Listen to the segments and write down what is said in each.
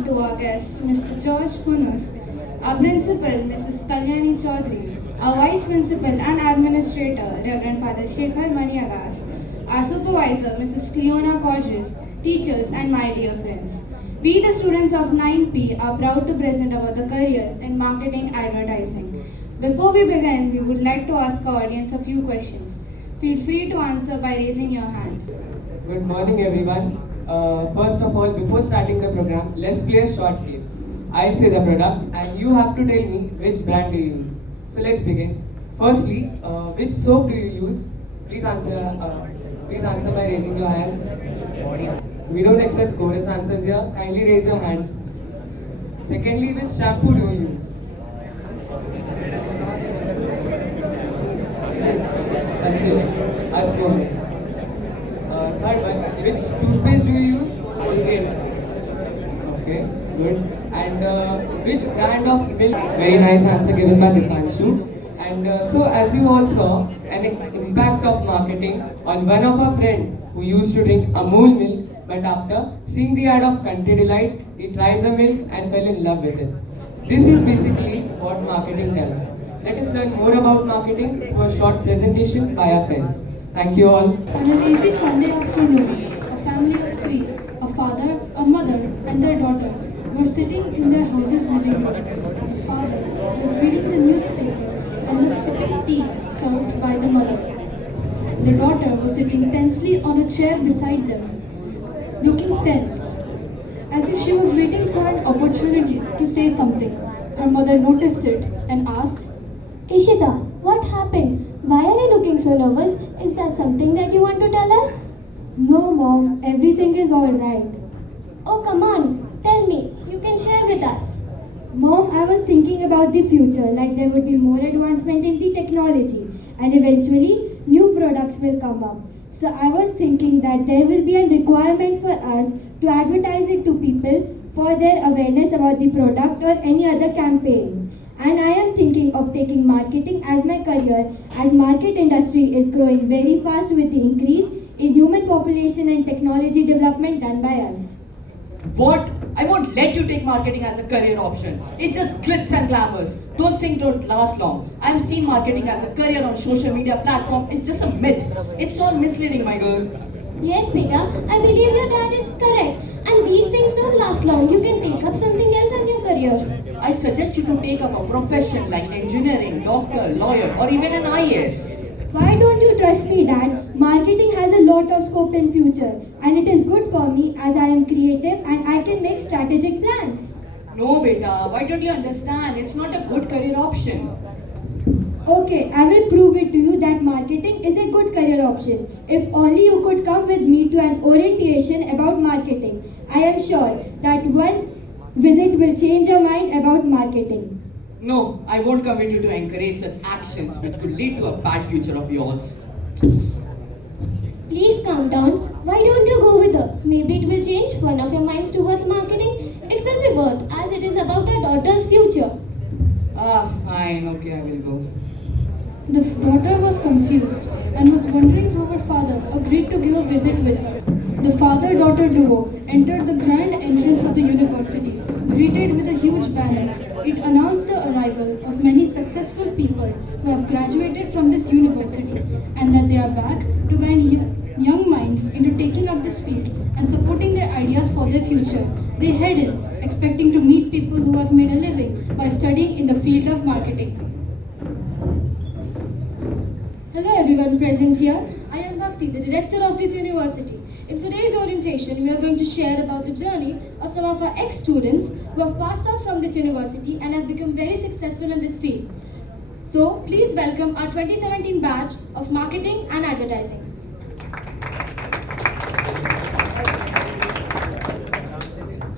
morning to our guest, Mr. George Punus, our principal, Mrs. Kalyani Chaudhary, our vice principal and administrator, Reverend Father Shekhar Maniagas, our supervisor, Mrs. Cleona Gorgeous, teachers and my dear friends. We, the students of 9P, are proud to present about the careers in marketing advertising. Before we begin, we would like to ask our audience a few questions. Feel free to answer by raising your hand. Good morning, everyone. First of all, before starting the program, let's play a short game. I'll say the product and you have to tell me which brand do you use. So let's begin. Firstly, which soap do you use? Please answer by raising your hand. We don't accept chorus answers here. Kindly raise your hand. Secondly, which shampoo do you use? That's it. Ask more. Third one, which toothpaste do you use? Colgate. Okay, good. And which brand of milk? Very nice answer given by Dipanshu. And so as you all saw, an impact of marketing on one of our friends who used to drink Amul milk, but after seeing the ad of Country Delight, he tried the milk and fell in love with it. This is basically what marketing does. Let us learn more about marketing through a short presentation by our friends. Thank you all. On a lazy Sunday afternoon, a family of three, a father, a mother, and their daughter, were sitting in their house's living room. The father was reading the newspaper and was sipping tea served by the mother. The daughter was sitting tensely on a chair beside them, looking tense, as if she was waiting for an opportunity to say something. Her mother noticed it and asked, Ishita, what happened? Why are you looking so nervous? Is that something that you want to tell us? "No, Mom, everything is alright." Oh, come on. Tell me. You can share with us. Mom, I was thinking about the future, like there would be more advancement in the technology and eventually new products will come up. So I was thinking that there will be a requirement for us to advertise it to people for their awareness about the product or any other campaign. And I am thinking of taking marketing as my career, as market industry is growing very fast with the increase in human population and technology development done by us. What? I won't let you take marketing as a career option. It's just glitz and glamours. Those things don't last long. I've seen marketing as a career on social media platform. It's just a myth. It's all misleading, my girl. Yes, beta. I believe your dad is correct. And these things don't last long. You can take up something else as your career. I suggest you to take up a profession like engineering, doctor, lawyer, or even an IAS. Why don't you trust me, Dad? Marketing has a lot of scope in future and it is good for me as I am creative and I can make strategic plans. No, beta. Why don't you understand? It's not a good career option. Okay, I will prove it to you that marketing is a good career option. If only you could come with me to an orientation about marketing. I am sure that one visit will change your mind about marketing. No, I won't commit you to encourage such actions which could lead to a bad future of yours. Please calm down. Why don't you go with her? Maybe it will change one of your minds towards marketing. It will be worth as it is about our daughter's future. Fine. Okay, I will go. The daughter was confused and was wondering how her father agreed to give a visit with her. The father-daughter duo entered the grand entrance of the university, greeted with a huge banner. It announced the arrival of many successful people who have graduated from this university and that they are back to guide young minds into taking up this field and supporting their ideas for their future. They head in, expecting to meet people who have made a living by studying in the field of marketing. Hello everyone present here. I am Bhakti, the director of this university. In today's orientation, we are going to share about the journey of some of our ex-students who have passed out from this university and have become very successful in this field. So, please welcome our 2017 batch of marketing and advertising.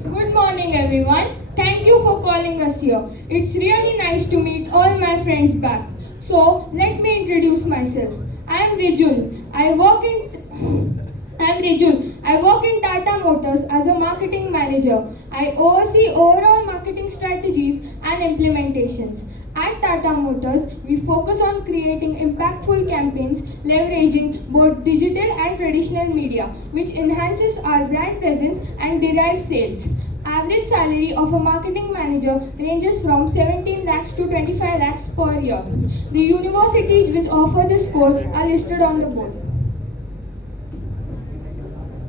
Good morning everyone. Thank you for calling us here. It's really nice to meet all my friends back. So, let me introduce myself. I am Rijul. I work in Tata Motors as a marketing manager. I oversee overall marketing strategies and implementations. At Tata Motors, we focus on creating impactful campaigns leveraging both digital and traditional media, which enhances our brand presence and derives sales. Average average salary of a marketing manager ranges from 17 lakhs to 25 lakhs per year. The universities which offer this course are listed on the board.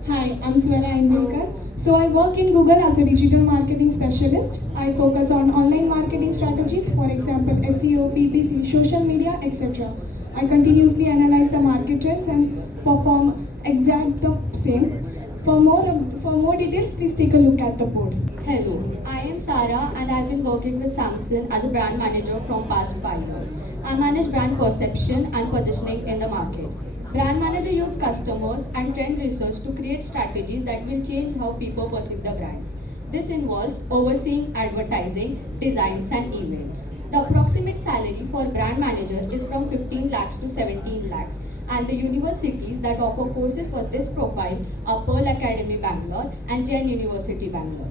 Hi, I'm Swara Indulkar. So I work in Google as a digital marketing specialist. I focus on online marketing strategies, for example, SEO, PPC, social media, etc. I continuously analyze the market trends and perform exact the same. For more details, please take a look at the board. Hello, I am Sara and I've been working with Samsung as a brand manager from past 5 years. I manage brand perception and positioning in the market. Brand manager use customers and trend research to create strategies that will change how people perceive the brands. This involves overseeing advertising, designs and events. The approximate salary for brand manager is from 15 lakhs to 17 lakhs and the universities that offer courses for this profile are Pearl Academy Bangalore and Jain University Bangalore.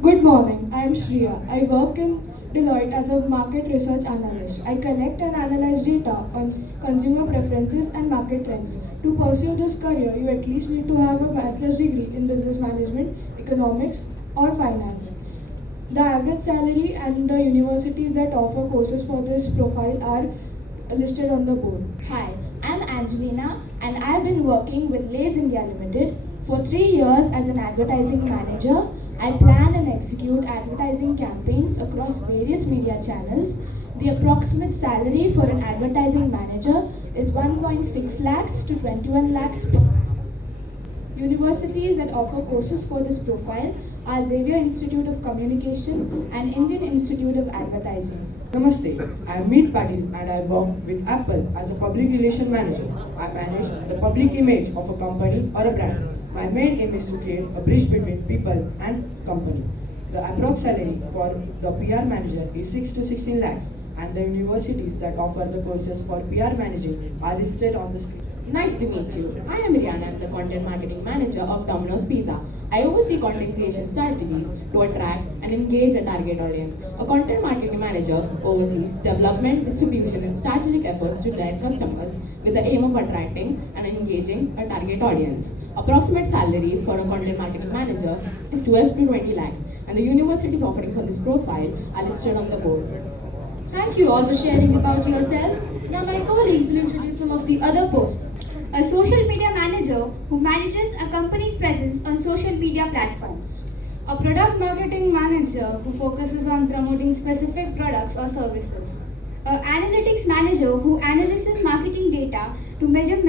Good morning, I am Shriya. I work in Deloitte as a market research analyst. I collect and analyze data on consumer preferences and market trends. To pursue this career, you at least need to have a bachelor's degree in business management, economics, or finance. The average salary and the universities that offer courses for this profile are listed on the board. Hi, I'm Angelina and I've been working with Lays India Limited for 3 years as an advertising manager. I plan and execute advertising campaigns across various media channels. The approximate salary for an advertising manager is 1.6 lakhs to 21 lakhs per annum. Universities that offer courses for this profile are Xavier Institute of Communication and Indian Institute of Advertising. Namaste, I am Meet Patil and I work with Apple as a public relation manager. I manage the public image of a company or a brand. My main aim is to create a bridge between people and company. The approx salary for the PR manager is 6 to 16 lakhs and the universities that offer the courses for PR managing are listed on the screen. Nice to meet you. I am Rihanna. I'm the content marketing manager of Domino's Pizza. I oversee content creation strategies to attract and engage a target audience. A content marketing manager oversees development, distribution, and strategic efforts to delight customers with the aim of attracting and engaging a target audience. Approximate salary for a content marketing manager is 12 to 20 lakhs, and the universities offering for this profile are listed on the board. Thank you all for sharing about yourselves. Now my colleagues will introduce some of the other posts. A social media manager who manages a company's presence on social media platforms. A product marketing manager who focuses on promoting specific products or services. An analytics manager who analyzes marketing data to measure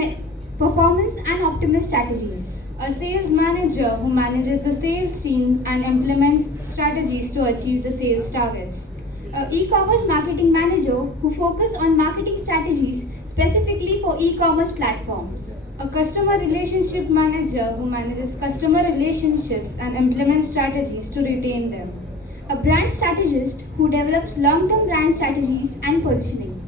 performance and optimize strategies. A sales manager who manages the sales team and implements strategies to achieve the sales targets. An e-commerce marketing manager who focuses on marketing strategies specifically for e-commerce platforms. A customer relationship manager who manages customer relationships and implements strategies to retain them. A brand strategist who develops long-term brand strategies and positioning.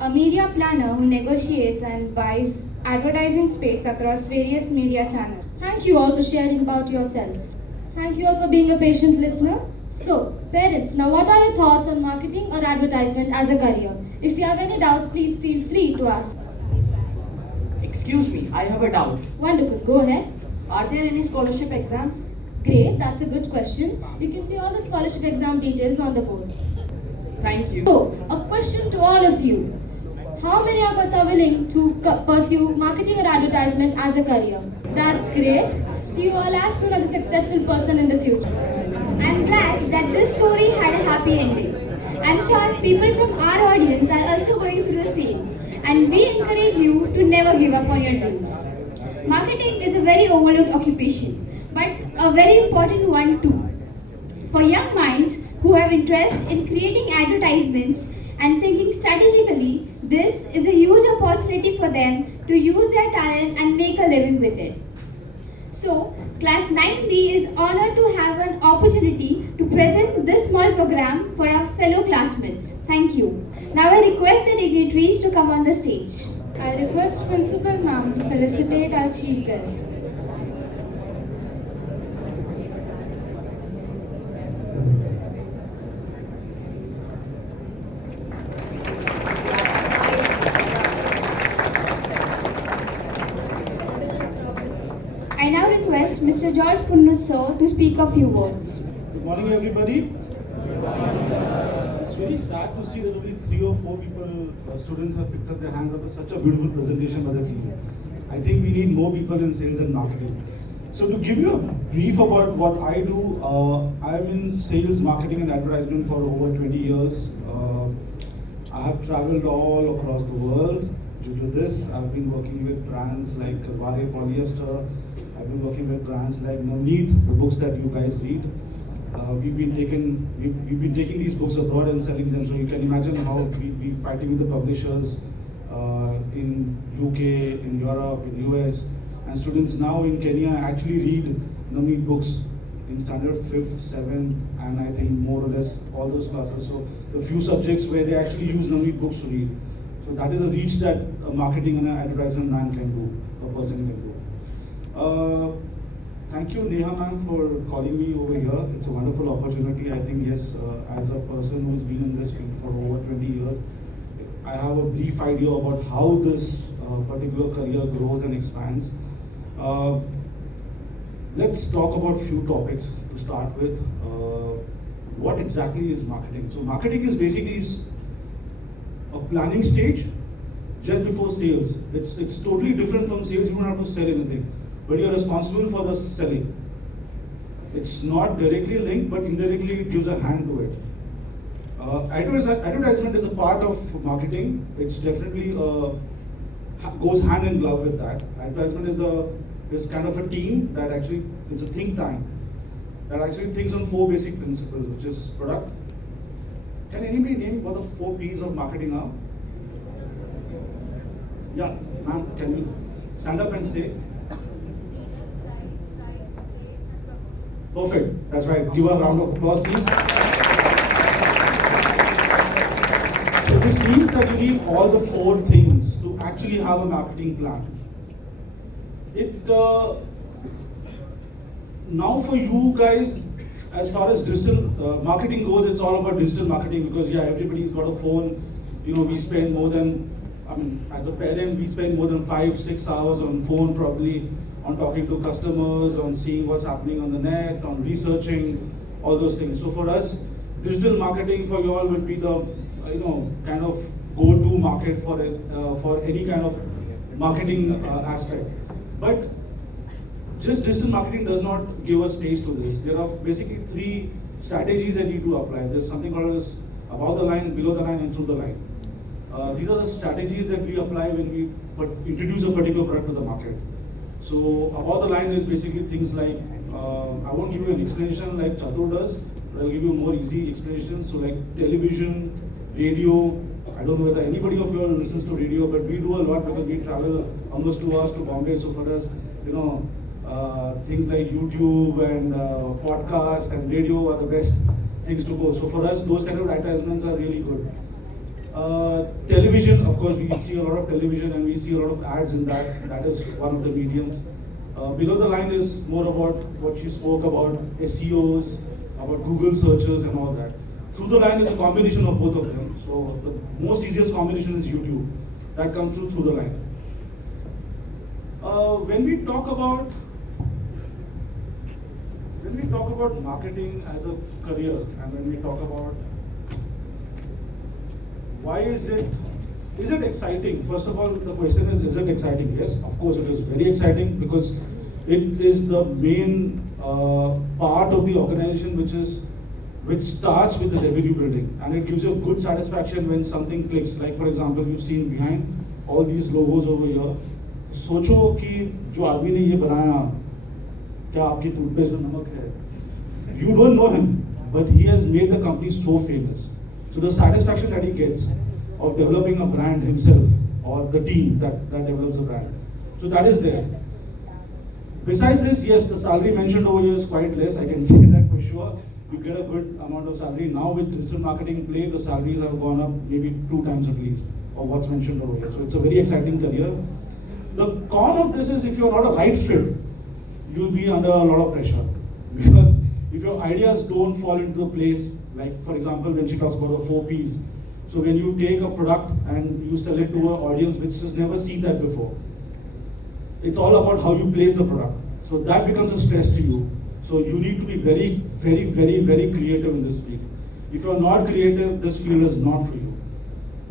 A media planner who negotiates and buys advertising space across various media channels. Thank you all for sharing about yourselves. Thank you all for being a patient listener. So, parents, now what are your thoughts on marketing or advertisement as a career? If you have any doubts, please feel free to ask. Excuse me, I have a doubt. Wonderful, go ahead. Are there any scholarship exams? Great, that's a good question. You can see all the scholarship exam details on the board. Thank you. So, a question to all of you. How many of us are willing to pursue marketing or advertisement as a career? That's great. See you all as soon as a successful person in the future. I'm glad that this story had a happy ending. I'm sure people from our audience are also going through the same. And we encourage you to never give up on your dreams. Marketing is a very overlooked occupation, but a very important one too. For young minds who have interest in creating advertisements and thinking strategically, this is a huge opportunity for them to use their talent and make a living with it. So, Class 9B is honored to have an opportunity to present this small program for our fellow classmates. Thank you. Now I request the dignitaries to come on the stage. I request Principal Ma'am to felicitate our chief guest. I now request request Mr. George Punnus sir to speak a few words. Good morning, everybody. It's very sad to see that only 3 or 4 people, students have picked up their hands after such a beautiful presentation by the team. I think we need more people in sales and marketing. So to give you a brief about what I do, I'm in sales, marketing and advertisement for over 20 years. I have traveled all across the world. Due to this, I've been working with brands like Vare Polyester. I've been working with brands like Navneet, the books that you guys read. We've been taking these books abroad and selling them. So you can imagine how we've been fighting with the publishers in UK, in Europe, in US. And students now in Kenya actually read Navneet books in standard 5th, 7th, and I think more or less all those classes. So the few subjects where they actually use Navneet books to read. So that is a reach that a marketing and an advertising man can do, a person can do. Thank you, Neha ma'am, for calling me over here. It's a wonderful opportunity. I think, yes, as a person who's been in this field for over 20 years, I have a brief idea about how this particular career grows and expands. Let's talk about few topics to start with. What exactly is marketing? So marketing is basically a planning stage just before sales. It's totally different from sales. You don't have to sell anything, but you're responsible for the selling. It's not directly linked, but indirectly it gives a hand to it. Advertisement is a part of marketing. It's definitely goes hand in glove with that. Advertisement is kind of a team that actually is a think tank that actually thinks on 4 basic principles, which is product. Can anybody name what the 4 P's of marketing are? Yeah, ma'am, can you stand up and say? Perfect, that's right. Give a round of applause, please. So this means that you need all the 4 things to actually have a marketing plan. Now for you guys, as far as digital marketing goes, it's all about digital marketing because everybody's got a phone. We spend more than, as a parent, we spend more than 5-6 hours on phone probably, on talking to customers, on seeing what's happening on the net, on researching, all those things. So for us, digital marketing for you all will be the kind of go-to market for any kind of marketing aspect. But just digital marketing does not give us taste to this. There are basically 3 strategies that need to apply. There's something called as above the line, below the line, and through the line. These are the strategies that we apply when we introduce a particular product to the market. So above the line is basically things like, I won't give you an explanation like Chatur does, but I'll give you a more easy explanation. So like television, radio. I don't know whether anybody of you all listens to radio, but we do a lot because we travel almost 2 hours to Bombay. So for us, things like YouTube and podcast and radio are the best things to go. So for us, those kind of advertisements are really good. Television, of course, we see a lot of television and we see a lot of ads in that. That is one of the mediums. Below the line is more about what she spoke about, SEOs, about Google searches and all that. Through the line is a combination of both of them. So the most easiest combination is YouTube. That comes through the line. When we talk about marketing as a career, and when we talk about why is it exciting? First of all, the question is it exciting? Yes, of course it is very exciting because it is the main part of the organization which starts with the revenue building, and it gives you a good satisfaction when something clicks. Like for example, you've seen behind all these logos over here. सोचो कि जो आदमी ने ये बनाया, क्या आपकी toothpaste में नमक है? You don't know him, but he has made the company so famous. So the satisfaction that he gets of developing a brand himself or the team that develops the brand. So that is there. Besides this, yes, the salary mentioned over here is quite less. I can say that for sure. You get a good amount of salary. Now with digital marketing play, the salaries have gone up maybe 2 times at least, or what's mentioned over here. So it's a very exciting career. The con of this is if you're not a right fit, you'll be under a lot of pressure. Because if your ideas don't fall into place, like for example, when she talks about the 4 Ps. So when you take a product and you sell it to an audience which has never seen that before, it's all about how you place the product. So that becomes a stress to you. So you need to be very creative in this field. If you are not creative, this field is not for you.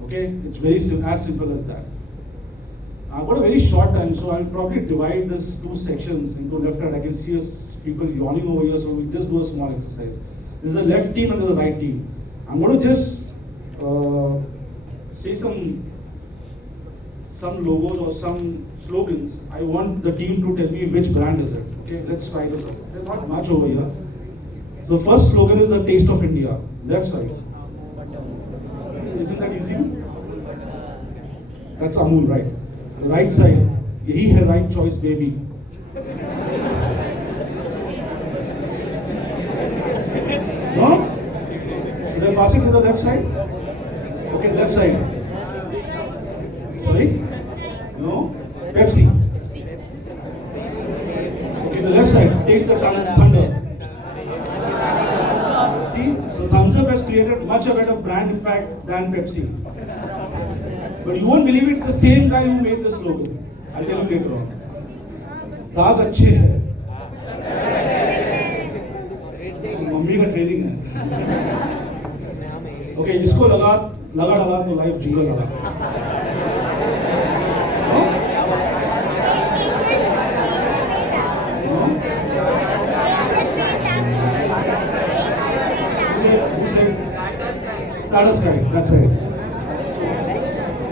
Okay, it's as simple as that. I've got a very short time, so I'll probably divide this two sections into left and right. I can see people yawning over here, so we'll just do a small exercise. This is the left team and the right team. I'm going to just say some logos or some slogans. I want the team to tell me which brand is it. Okay, let's try this out. There's not much over here. So first slogan is a taste of India. Left side. Isn't that easy? That's Amul, right? The right side. Yahi hai right choice, baby. No? Should I pass it to the left side? Okay, left side. Sorry? No? Pepsi. Okay, the left side. Taste the thunder. See? So Thumbs Up has created much better brand impact than Pepsi. But you won't believe it's the same guy who made the slogan. I'll tell you later on. दाग अच्छे है. Mummy का training है. Okay, इसको लगा डाला तो life zero लगा. Who said? Tata Sky, that's right.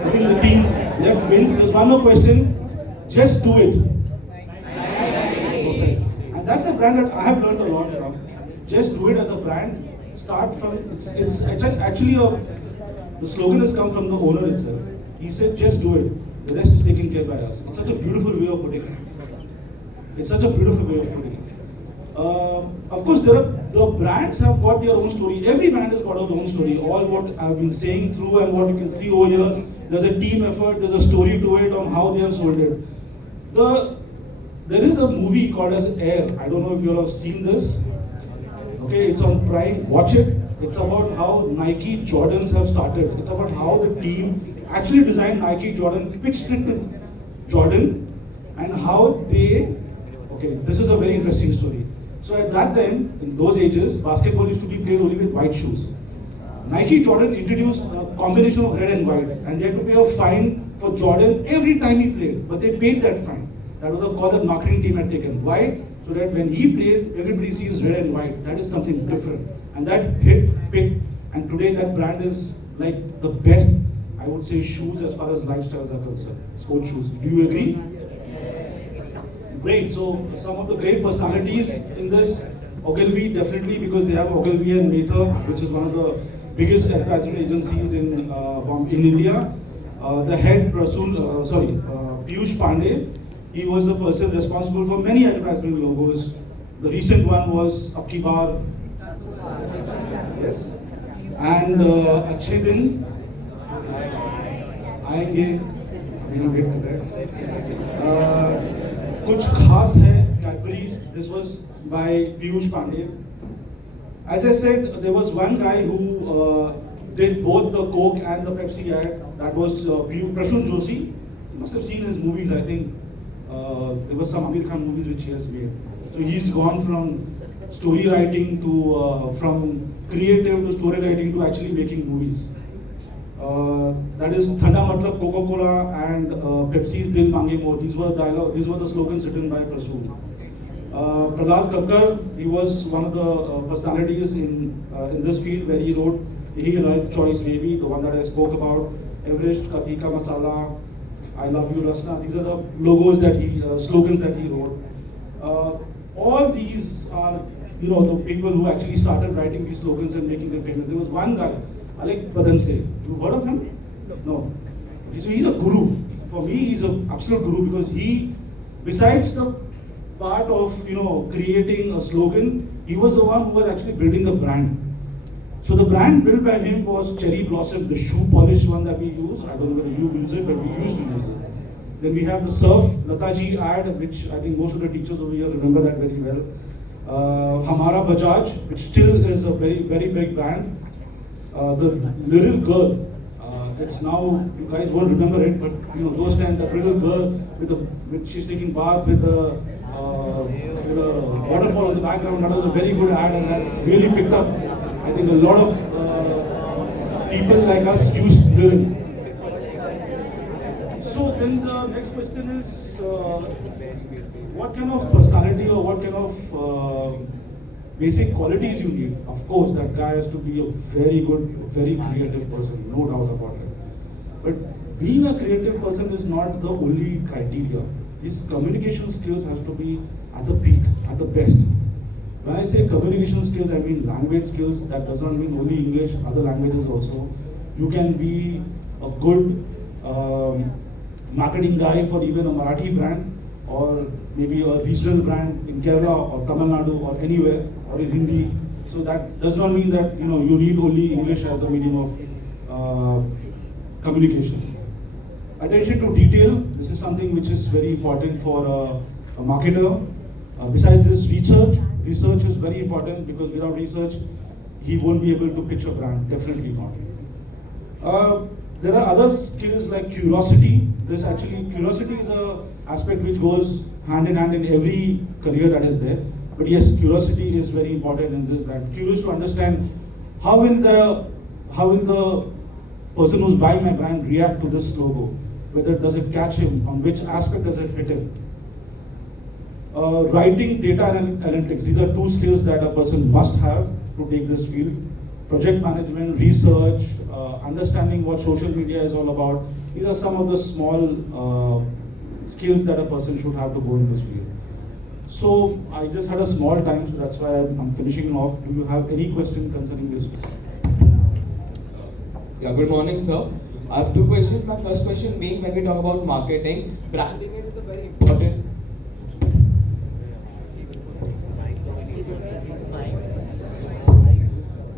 I think the team left wins. There's one more question. Just do it. Perfect. And that's a brand that I have learned a lot from. Just do it as a brand. Start from, it's actually the slogan has come from the owner itself. He said, just do it. The rest is taken care by us. It's such a beautiful way of putting it. It's such a beautiful way of putting it. Of course, the brands have got their own story. Every brand has got their own story. All what I've been saying through and what you can see over here, there's a team effort, there's a story to it on how they have sold it. There is a movie called as Air. I don't know if you have seen this. Okay, it's on Prime. Watch it. It's about how Nike Jordans have started. It's about how the team actually designed Nike Jordan, pitched it to Jordan, and how they. Okay, this is a very interesting story. So at that time, in those ages, basketball used to be played only with white shoes. Nike Jordan introduced a combination of red and white, and they had to pay a fine for Jordan every time he played. But they paid that fine. That was a call that marketing team had taken. Why? So that when he plays, everybody sees red and white. That is something different. And that hit big. And today that brand is like the best, I would say, shoes as far as lifestyles are concerned. Sports shoes. Do you agree? Great. So some of the great personalities in this, Ogilvy definitely, because they have Ogilvy and Mehta, which is one of the biggest advertisement agencies in India. The head, Piyush Pandey, he was the person responsible for many advertisement logos. The recent one was Abki Baar. Yes. And Achhe Din. Aayenge. We will get to that. Kuch Khas Hai, Cadbury's. This was by Piyush Pandey. As I said, there was one guy who did both the Coke and the Pepsi ad. That was Prashun Joshi. You must have seen his movies, I think. There were some Amir Khan movies which he has made. So he's gone from story writing to, from creative to story writing to actually making movies. That is Thanda Matlab Coca-Cola and Pepsi's Dil Mange More. These were the slogans written by Prasoon. Prahlad Kakkar, he was one of the personalities in this field where he wrote He Right Choice Baby, the one that I spoke about, Everest, Katika Masala, I Love You Rasna. These are the logos that slogans that he wrote. All these are, the people who actually started writing these slogans and making them famous. There was one guy, Alec Badamse. You heard of him? No. So he's a guru. For me, he's an absolute guru because he, besides the part of creating a slogan, he was the one who was actually building the brand. So the brand built by him was Cherry Blossom, the shoe polish one that we use. I don't know whether you use it, but we used to use it. Then we have the Surf Lataji ad, which I think most of the teachers over here remember that very well. Hamara Bajaj, which still is a very, very big brand. The little girl, it's now, you guys won't remember it, but those times, that little girl with she's taking bath with a waterfall in the background. That was a very good ad, and that really picked up. I think a lot of people like us used Lyric. So then the next question is, what kind of personality or what kind of basic qualities you need? Of course, that guy has to be a very good, very creative person, no doubt about it. But being a creative person is not the only criteria. His communication skills has to be at the peak, at the best. When I say communication skills, I mean language skills. That does not mean only English, other languages also. You can be a good marketing guy for even a Marathi brand, or maybe a regional brand in Kerala or Tamil Nadu or anywhere, or in Hindi. So that does not mean that you need only English as a medium of communication. Attention to detail. This is something which is very important for a marketer. Besides this, research. Research is very important, because without research, he won't be able to pitch a brand. Definitely not. There are other skills like curiosity. Curiosity is a aspect which goes hand in hand in every career that is there. But yes, curiosity is very important in this brand. Curious to understand how will the person who's buying my brand react to this logo? Whether does it catch him? On which aspect does it fit him? Writing, data analytics. These are two skills that a person must have to take this field. Project management, research, understanding what social media is all about. These are some of the small skills that a person should have to go in this field. So I just had a small time, so that's why I'm finishing off. Do you have any question concerning this field? Yeah, good morning, sir. I have two questions. My first question being, when we talk about marketing, branding is a very important.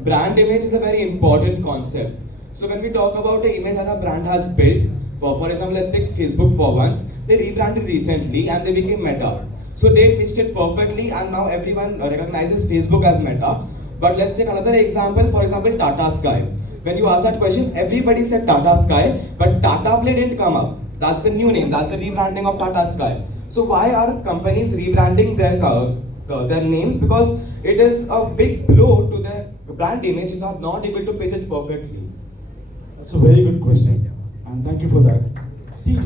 Brand image is a very important concept. So when we talk about the image that a brand has built, for example, let's take Facebook for once. They rebranded recently and they became Meta. So they pitched it perfectly, and now everyone recognizes Facebook as Meta. But let's take another example. For example, Tata Sky. When you ask that question, everybody said Tata Sky, but Tata Play didn't come up. That's the new name. That's the rebranding of Tata Sky. So why are companies rebranding their names? Because it is a big blow to their brand image if they are not able to pitch it perfectly. That's a very good question, and thank you for that. See,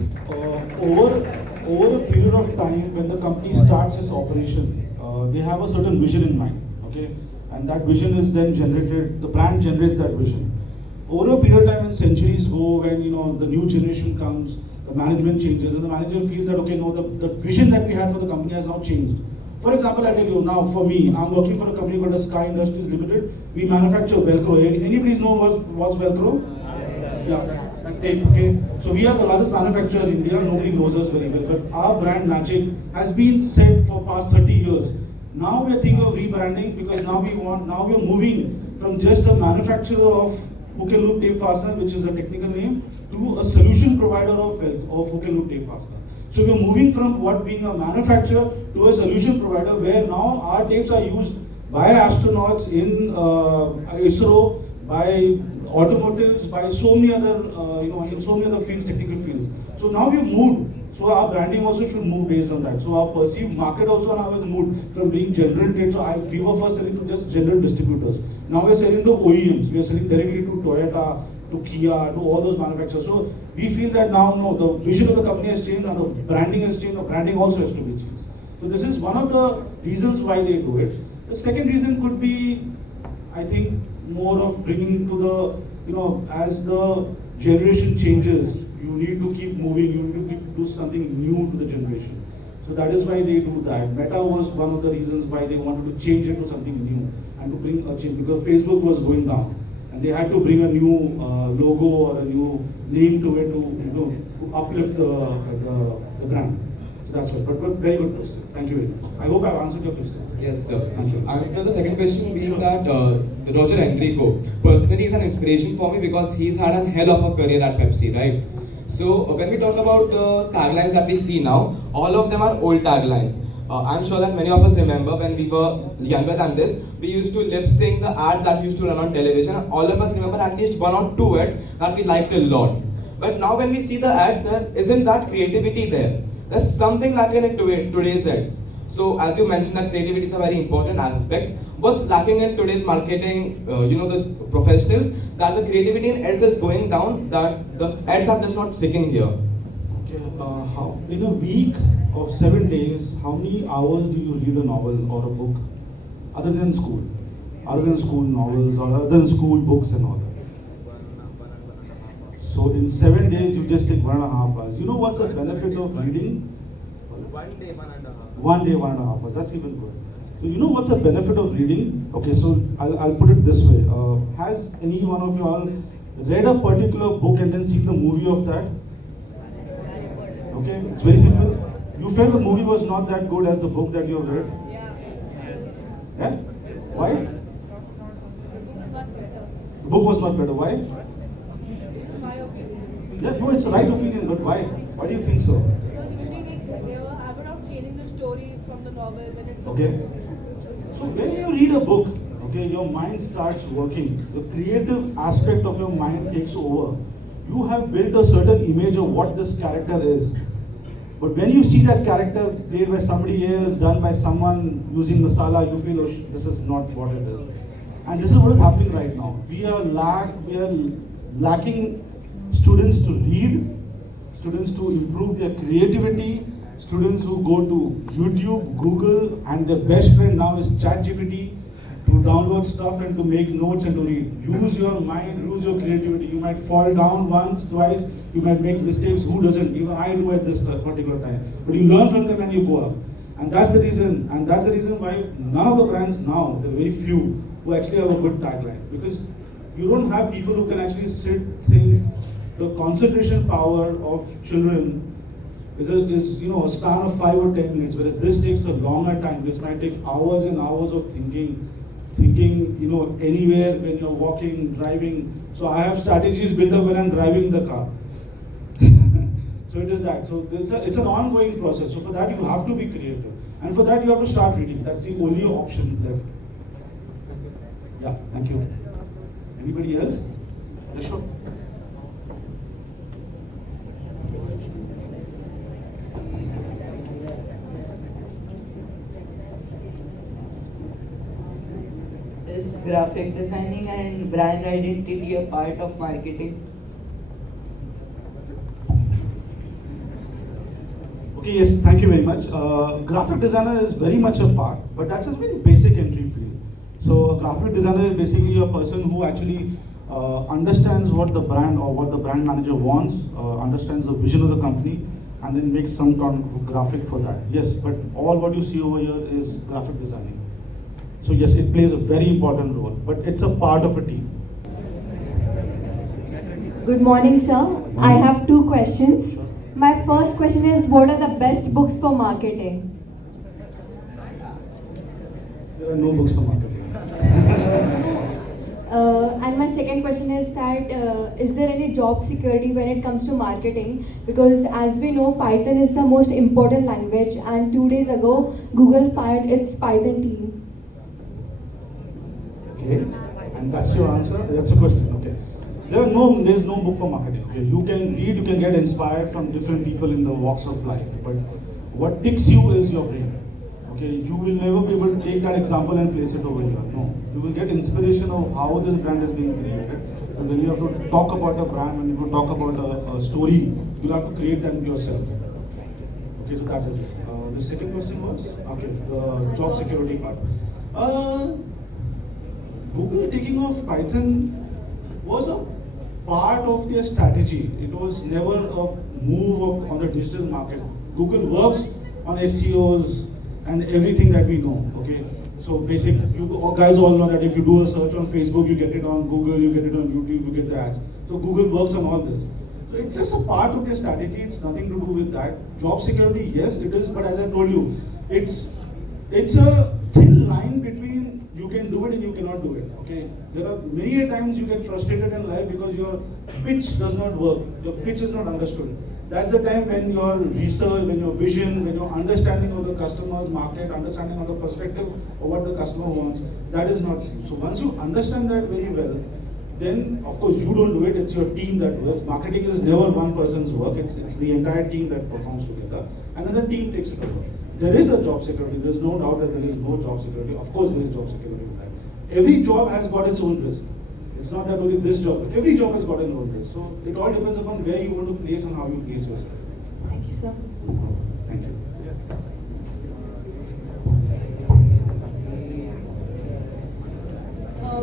over a period of time, when the company starts its operation, they have a certain vision in mind, okay? And that vision is then generated, the brand generates that vision. Over a period of time, when centuries go, when the new generation comes, the management changes, and the manager feels that, okay, no, the vision that we had for the company has now changed. For example, I tell you now, for me, I'm working for a company called Sky Industries Limited. We manufacture Velcro. Anybody know what's Velcro? Yeah. Tape, okay. So we are the largest manufacturer in India. Nobody knows us very well, but our brand Magic has been set for past 30 years. Now we are thinking of rebranding, because now we are moving from just a manufacturer of hook and loop tape fastener, which is a technical name, to a solution provider of hook and loop tape fastener. So we are moving from what being a manufacturer to a solution provider, where now our tapes are used by astronauts in ISRO, by automotives, by so many other in so many other fields, technical fields. So now we've moved. So our branding also should move based on that. So our perceived market also now has moved from being general trade. So we were first selling to just general distributors. Now we're selling to OEMs. We are selling directly to Toyota, to Kia, to all those manufacturers. So we feel that now, no, the vision of the company has changed, and the branding has changed. The branding also has to be changed. So this is one of the reasons why they do it. The second reason could be, I think, more of bringing to the, as the generation changes, you need to keep moving, you need to do something new to the generation. So that is why they do that. Meta was one of the reasons why they wanted to change it to something new and to bring a change, because Facebook was going down and they had to bring a new logo or a new name to it to uplift the brand. So that's it. But very good question. Thank you very much. I hope I've answered your question. Yes, sir. Thank you. Answer the second question being that Roger Enrico personally is an inspiration for me, because he's had a hell of a career at Pepsi, right? So when we talk about the taglines that we see now, all of them are old taglines. I'm sure that many of us remember when we were younger than this, we used to lip sync the ads that used to run on television. All of us remember at least one or two ads that we liked a lot. But now when we see the ads, there isn't that creativity there. There's something lacking in today's age. So as you mentioned that creativity is a very important aspect. What's lacking in today's marketing, the professionals, that the creativity in ads is going down, that the ads are just not sticking here. Okay, in a week of 7 days, how many hours do you read a novel or a book? Other than school novels or other than school books and all that. So in 7 days, you just take 1.5 hours. You know what's the benefit of reading? 1 day, 1.5 hours. 1 day, 1.5 hours. That's even good. So you know what's the benefit of reading? Okay, so I'll put it this way. Has any one of you all read a particular book and then seen the movie of that? Okay, it's very simple. You felt the movie was not that good as the book that you have read? Yeah? Why? The book was not better. Why? Yeah, no, it's the right opinion, but why? Why do you think so? Okay. So when you read a book, okay, your mind starts working. The creative aspect of your mind takes over. You have built a certain image of what this character is. But when you see that character played by somebody else, done by someone using masala, you feel, oh, this is not what it is. And this is what is happening right now. We are lacking students to read, students to improve their creativity, students who go to YouTube, Google, and their best friend now is ChatGPT to download stuff and to make notes and to read. Use your mind, use your creativity. You might fall down once, twice, you might make mistakes. Who doesn't? Even I do at this particular time. But you learn from them and you go up. And that's the reason. And that's the reason why none of the brands now, there are very few, who actually have a good tagline. Because you don't have people who can actually sit, think. The concentration power of children is a span of 5 or 10 minutes, whereas this takes a longer time. This might take hours and hours of thinking, anywhere when you're walking, driving. So I have strategies built up when I'm driving the car. So it is that. So it's an ongoing process. So for that you have to be creative. And for that you have to start reading. That's the only option left. Yeah, thank you. Anybody else? Yes, sure. Is graphic designing and brand identity a part of marketing? Okay, yes, thank you very much. Graphic designer is very much a part, but that's a very basic entry field. So a graphic designer is basically a person who actually understands what the brand or what the brand manager wants, understands the vision of the company, and then makes some kind of graphic for that. Yes, but all what you see over here is graphic designing. So yes, it plays a very important role, but it's a part of a team. Good morning, sir. I have 2 questions. My first question is, what are the best books for marketing? There are no books for marketing. And my second question is that, is there any job security when it comes to marketing? Because as we know, Python is the most important language, and 2 days ago, Google fired its Python team. Okay, and that's your answer? That's a question, okay. There's no book for marketing. Okay? You can read, you can get inspired from different people in the walks of life, but what ticks you is your brain. Okay, you will never be able to take that example and place it over here. No, you will get inspiration of how this brand is being created. And when you have to talk about a brand, when you have to talk about a story, you'll have to create that yourself. Okay, so that is it. The second question was, okay, the job security part. Google taking off Python was a part of their strategy. It was never a move on the digital market. Google works on SEOs and everything that we know. Okay, so you guys all know that if you do a search on Facebook, you get it on Google, you get it on YouTube, you get the ads. So Google works on all this. So it's just a part of their strategy. It's nothing to do with that. Job security, yes, it is. But as I told you, it's a thin line between you can do it and you cannot do it. Okay, there are many times you get frustrated in life because your pitch does not work. Your pitch is not understood. That's the time when your research, when your vision, when your understanding of the customer's market, understanding of the perspective of what the customer wants, that is not. So once you understand that very well, then of course you don't do it, it's your team that works. Marketing is never one person's work, it's the entire team that performs together, and then the team takes it over. There is a job security, there's no doubt that there is no job security. Of course there is job security in that. Every job has got its own risk. It's not that only this job, every job has got its own risk. So it all depends upon where you want to place and how you place yourself. Thank you, sir. Thank you.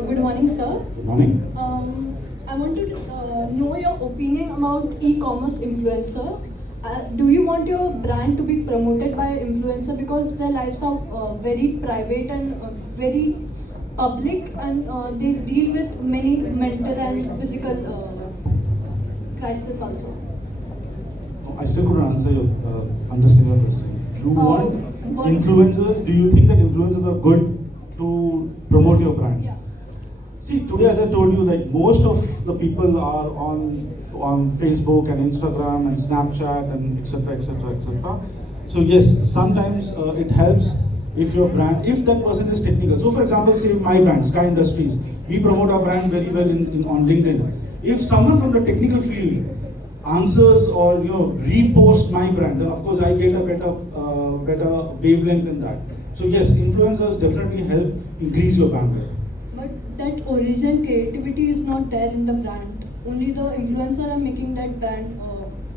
Good morning, sir. Good morning. I want to know your opinion about e-commerce influencer. Do you want your brand to be promoted by influencer because their lives are very private and very public, and they deal with many mental and physical crisis also? I still couldn't answer your, understand your question. You want influencers? Do you think that influencers are good to promote your brand? Yeah. See, today, as I told you, like most of the people are on Facebook and Instagram and Snapchat and etc. etc. etc. So yes, sometimes it helps if your brand, if that person is technical. So for example, say my brand, Sky Industries, we promote our brand very well on LinkedIn. If someone from the technical field answers or repost my brand, then of course I get a better wavelength in that. So yes, influencers definitely help increase your bandwidth. But that origin creativity is not there in the brand. Only the influencer are making that brand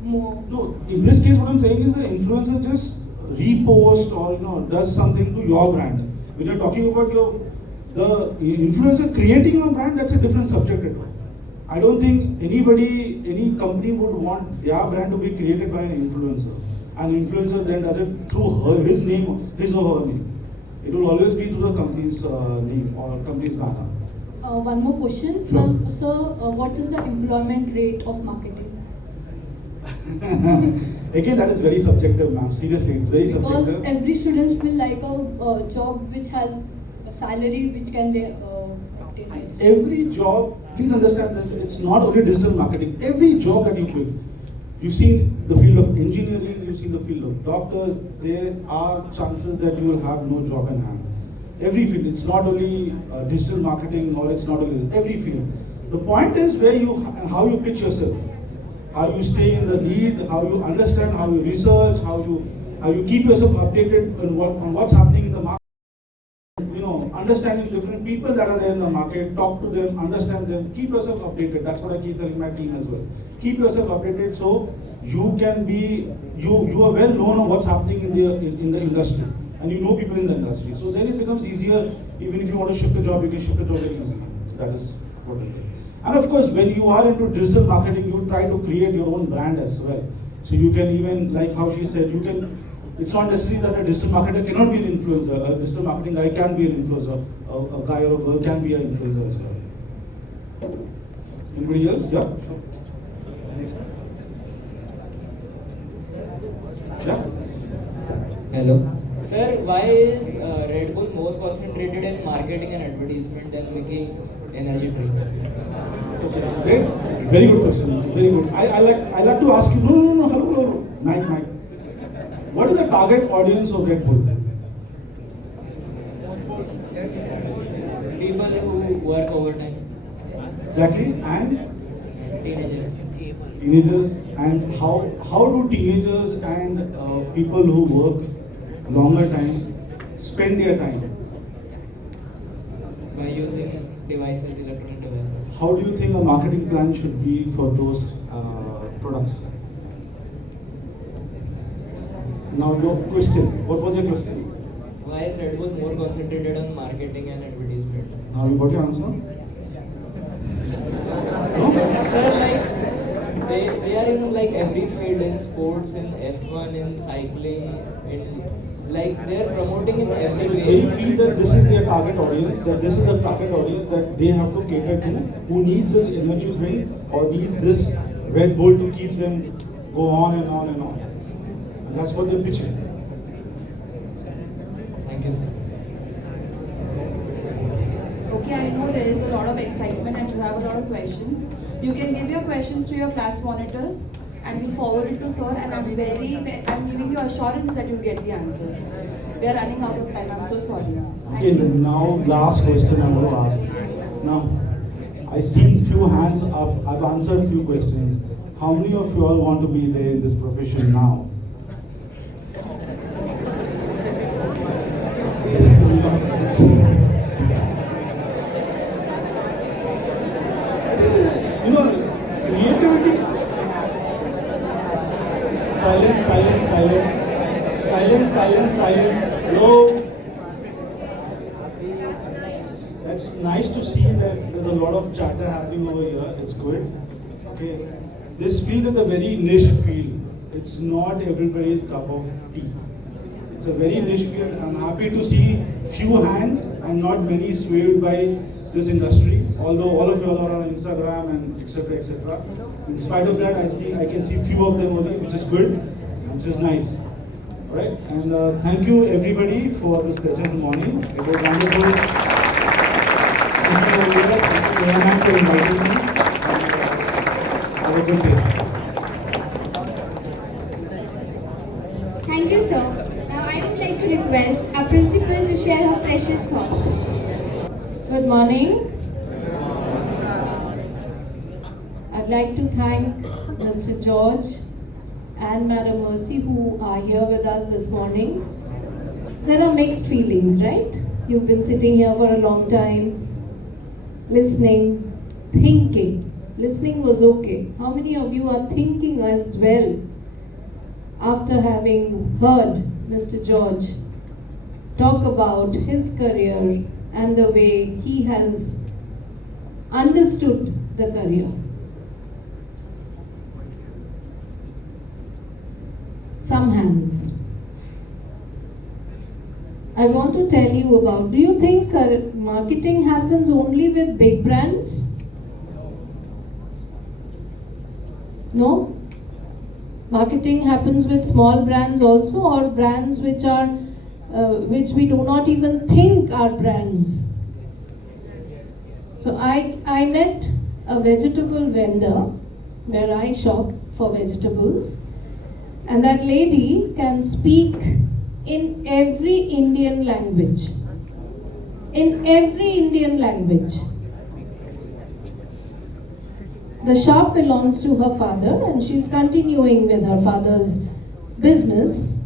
more. No, in this case, what I'm saying is the influencer just repost or does something to your brand. When you're talking about the influencer creating your brand, that's a different subject at all. I don't think any company would want their brand to be created by an influencer. An influencer then does it through his name, his or her name. It will always be through the company's name or company's banner. One more question. Sure. Sir, what is the employment rate of marketing? Again, that is very subjective, ma'am. Seriously, it's very Because subjective. every student will like a job which has a salary which can they obtain. Every job, please understand this, it's not only digital marketing. Every job that you pick, you've seen the field of engineering, you've seen the field of doctors, there are chances that you will have no job in hand. Every field, it's not only digital marketing or it's not only every field. The point is where you and how you pitch yourself, how you stay in the lead, how you understand, how you research, how you keep yourself updated on what's happening in the market. Understanding different people that are there in the market, talk to them, understand them, keep yourself updated. That's what I keep telling my team as well. Keep yourself updated so you can be you are well known on what's happening in the industry, and you know people in the industry. So then it becomes easier. Even if you want to shift a job, you can shift a job very easily. So that is what it is. And of course, when you are into digital marketing, you try to create your own brand as well. So you can even, like how she said, you can. It's not necessary that a digital marketer cannot be an influencer. A digital marketing guy can be an influencer. A guy or a girl can be an influencer as well. Anybody else? Yeah, sure. Next. Yeah. Hello. Sir, why is Red Bull more concentrated in marketing and advertisement than making energy drinks? Okay, great. Very good question. Very good. I like to ask you. No. Hello. Mike. What is the target audience of Red Bull? People who work overtime. Exactly, and Teenagers. teenagers. And how do teenagers and people who work longer time spend their time? By using devices, electronic devices. How do you think a marketing plan should be for those products? Now your question. What was your question? Why is Red Bull more concentrated on marketing and advertisement? Now you got your answer? No? Sir, like they are in like every field, in sports, in F1, in cycling, in like they are promoting in every way. They feel that this is their target audience, that this is the target audience that they have to cater to, who needs this energy drink or needs this Red Bull to keep them go on and on and on. And that's what they're pitching. Thank you, sir. Okay, I know there is a lot of excitement and you have a lot of questions. You can give your questions to your class monitors and we'll forward it to sir, and I'm giving you assurance that you'll get the answers. We are running out of time. I'm so sorry. Thank Okay, you. now last question I'm going to ask. Now, I seen few hands up. I've answered few questions. How many of you all want to be there in this profession now? You know, creativity. Silence, silence, silence. Silence, silence, silence. Hello. It's nice to see that there's a lot of chatter happening over here. It's good. Okay. This field is a very niche field. It's not everybody's cup of tea. It's a very niche field. I'm happy to see few hands and not many swayed by this industry. Although all of you are on Instagram and etc. etc. In spite of that, I can see few of them only, which is good, which is nice. Alright, and thank you everybody for this pleasant morning. It was wonderful. Thank you very much for inviting me. Have a good day. Thank you, sir. Now I would like to request our principal to share her precious thoughts. Good morning. I'd like to thank Mr. George and Madam Mercy who are here with us this morning. There are mixed feelings, right? You've been sitting here for a long time, listening, thinking. Listening was okay. How many of you are thinking as well after having heard Mr. George talk about his career and the way he has understood the career? Some hands. I want to tell you about, do you think marketing happens only with big brands? No? Marketing happens with small brands also, or brands which are which we do not even think are brands. So I met a vegetable vendor where I shop for vegetables, and that lady can speak in every Indian language. In every Indian language. The shop belongs to her father and she's continuing with her father's business.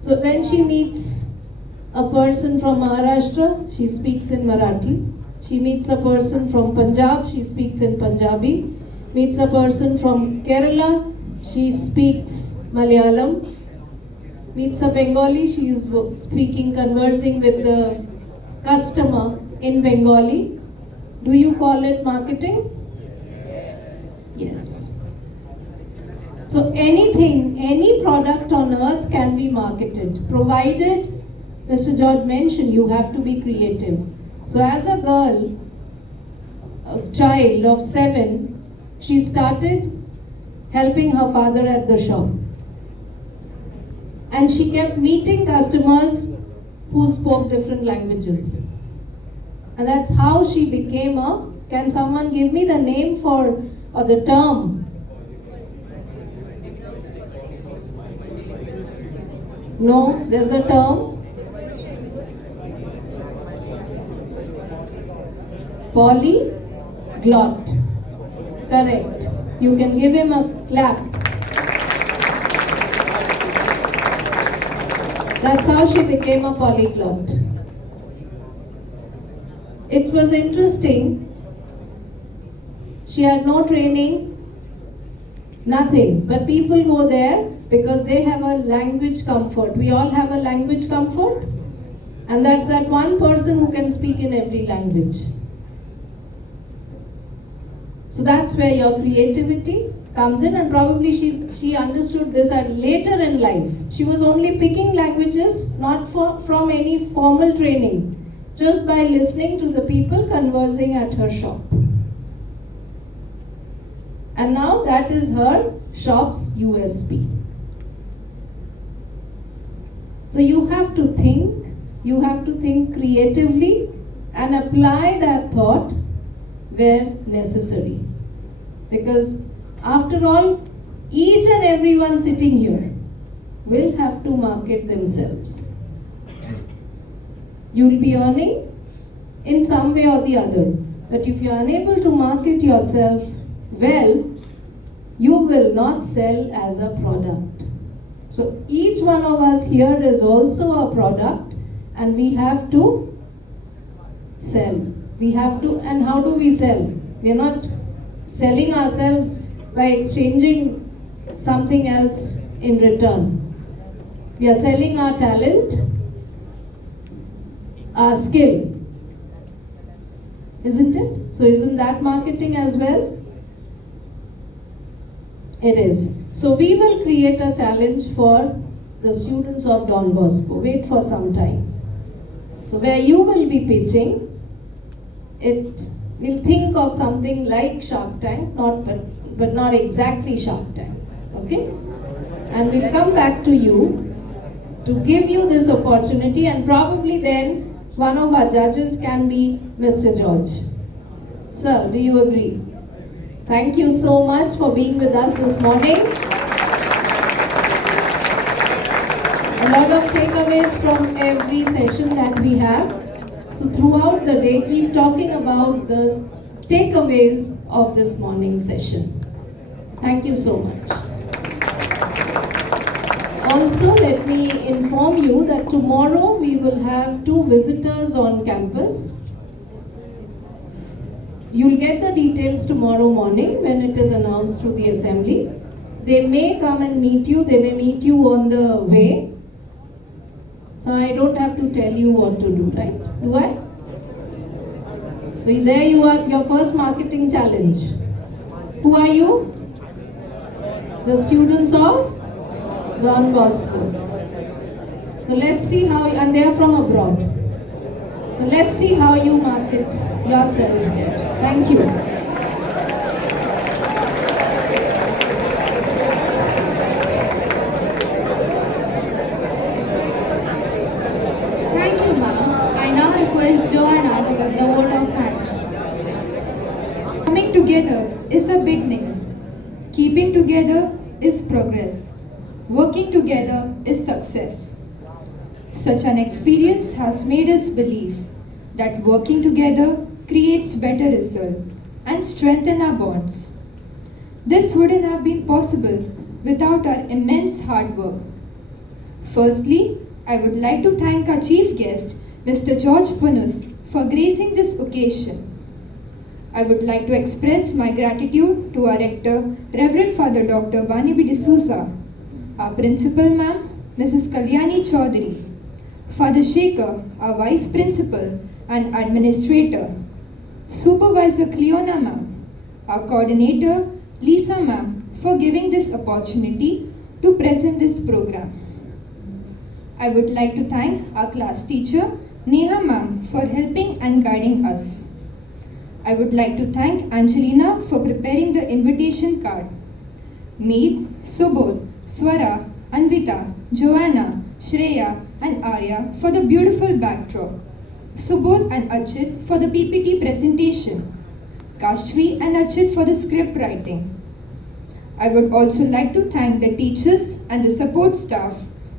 So when she meets a person from Maharashtra, she speaks in Marathi. She meets a person from Punjab, she speaks in Punjabi. Meets a person from Kerala, she speaks Malayalam. Meets a Bengali, she is speaking, conversing with the customer in Bengali. Do you call it marketing? Yes. So anything, any product on earth can be marketed, provided, Mr. George mentioned, you have to be creative. So as a girl, a child of 7, she started helping her father at the shop. And she kept meeting customers who spoke different languages. And that's how she became a, can someone give me the name for, or the term? No, there's a term. Polyglot. Correct. You can give him a clap. That's how she became a polyglot. It was interesting. She had no training, nothing. But people go there because they have a language comfort. We all have a language comfort. And that's that one person who can speak in every language. So that's where your creativity comes in, and probably she understood this at later in life. She was only picking languages, not from any formal training, just by listening to the people conversing at her shop. And now that is her shop's USP. So you have to think creatively and apply that thought where necessary. Because after all, each and everyone sitting here will have to market themselves. You'll be earning in some way or the other. that if you are unable to market yourself well, you will not sell as a product. So each one of us here is also a product, and we have to sell. We have to, and how do we sell? We are not selling ourselves by exchanging something else in return. We are selling our talent, our skill, isn't it? So isn't that marketing as well? It is. So we will create a challenge for the students of Don Bosco. Wait for some time. So where you will be pitching, we'll think of something like Shark Tank, but not exactly Shark Tank. Okay? And we'll come back to you to give you this opportunity, and probably then one of our judges can be Mr. George. Sir, do you agree? Thank you so much for being with us this morning. A lot of takeaways from every session that we have. So throughout the day, keep talking about the takeaways of this morning's session. Thank you so much. Also, let me inform you that tomorrow we will have 2 visitors on campus. You'll get the details tomorrow morning when it is announced to the assembly. They may come and meet you, they may meet you on the way. So I don't have to tell you what to do, right? Do I? So there you are, your first marketing challenge. Who are you? The students of Don Bosco. So let's see how, and they are from abroad. So let's see how you market yourselves there. Thank you. Thank you, ma'am. I now request Joanna to give the vote of thanks. Coming together is a beginning. Keeping together is progress. Working together is success. Such an experience has made us believe that working together creates better result and strengthen our bonds. This wouldn't have been possible without our immense hard work. Firstly, I would like to thank our chief guest, Mr. George Punus, for gracing this occasion. I would like to express my gratitude to our rector, Reverend Father Dr. Bani B. D'Souza, our principal ma'am, Mrs. Kalyani Chaudhary, Father Shekhar, our vice principal and administrator, Supervisor Cleona ma'am, our coordinator, Lisa ma'am, for giving this opportunity to present this program. I would like to thank our class teacher, Neha ma'am, for helping and guiding us. I would like to thank Angelina for preparing the invitation card. Meet, Subodh, Swara, Anvita, Joanna, Shreya and Arya for the beautiful backdrop. Subodh and Achit for the PPT presentation. Kashvi and Achit for the script writing. I would also like to thank the teachers and the support staff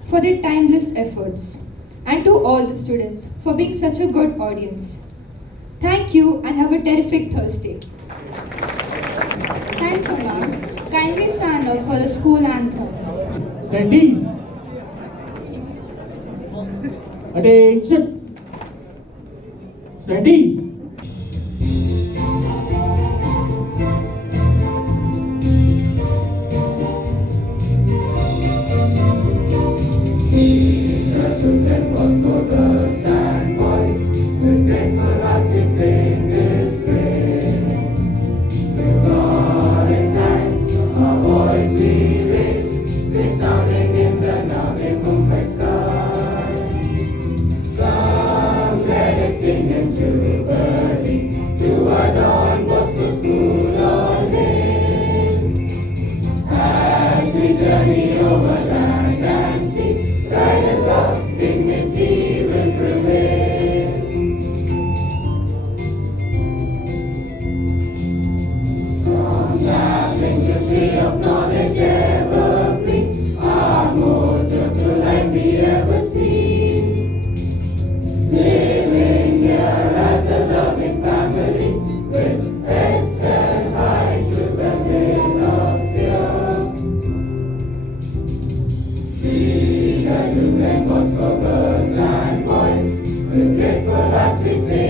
for their timeless efforts, and to all the students for being such a good audience. Thank you and have a terrific Thursday. Thank you, ma'am. Kindly stand up for the school anthem. Studies. Attention. Studies. Children, Bosco girls and boys, with grateful hearts we sing His praise. To God in thanks, our voice we raise, resounding in the Navi Mumbai skies. Come, let us sing in jubilee. grateful as we sing.